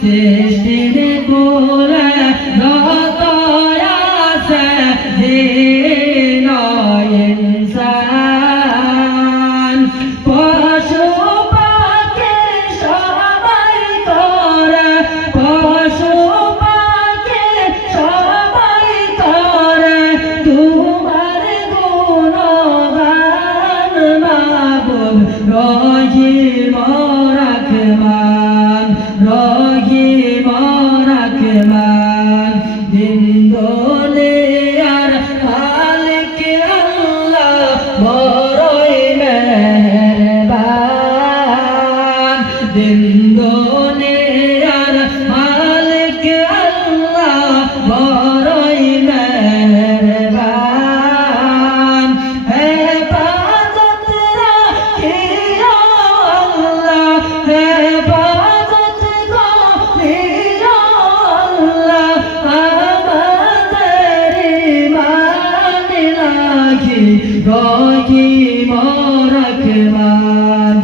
সৃষ্টির কুলে যত আছে জিন ইনসান পশু পাখি সবাই করে পশু পাখি সবাই করে তোমার গুণগান মাবুদ রহিম রাখমান রহিম রাখমান দিন দুনিয়ার খালিক আল্লাহ বড়ই মেহেরবান দিন দুনিয়ার মালিক আল্লাহ বড়ই মেহেরবান হেফাজত রাখিও আল্লাহ হেফাজত করিও আল্লাহ আমাদের ঈমান রাখি রহিম রাখমান